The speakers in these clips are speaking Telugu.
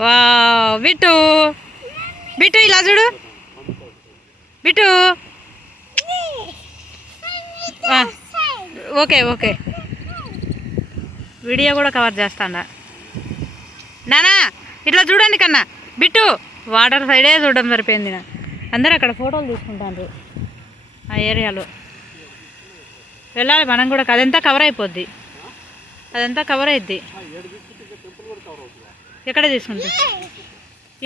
వా బిట్టు బిట్టు ఇలా చూడు బిట్టు. ఓకే ఓకే వీడియో కూడా కవర్ చేస్తాడా నానా. ఇట్లా చూడండి కన్నా బిట్టు. వాటర్ సైడే చూడడం సరిపోయింది. అందరూ అక్కడ ఫోటోలు తీసుకుంటారు ఆ ఏరియాలో. వెళ్ళాలి మనం కూడా. అదంతా కవర్ అయిపోద్ది. అదంతా కవర్ అయిద్ది. ఎక్కడ తీసుకుంటాం?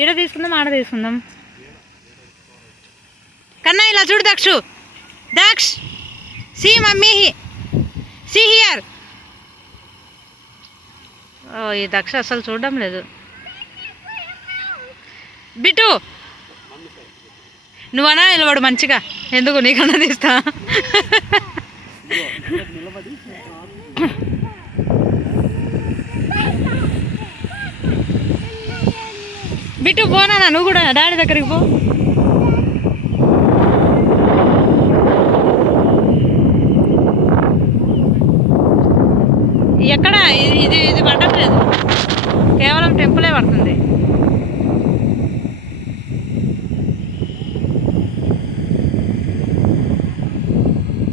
ఈడ తీసుకుందాం ఆడ తీసుకుందాం. కన్నా ఇలా చూడు దక్షు. Daksh see mummy see here. ఓ ఈ దక్ష అసలు చూడడం లేదు. బిట్టు నువ్వనా నిలబడు మంచిగా. ఎందుకు నీకన్నా తీస్తా. బిట్టు పోనా నువ్వు కూడా డాడీ దగ్గరికి పో. ఎక్కడ ఇది ఇది పడట్లేదు. కేవలం టెంపులే పడుతుంది.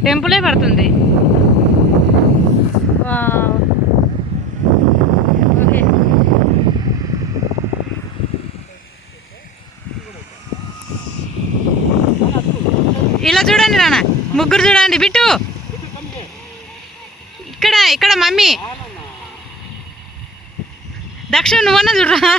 టెంపులే పడుతుంది. ఓకే ఇలా చూడండి నాన్న. ముగ్గురు చూడండి. బిట్టు ఇక్కడ ఇక్కడ మమ్మీ. దక్షిణ నువ్వన్నా చూడరా.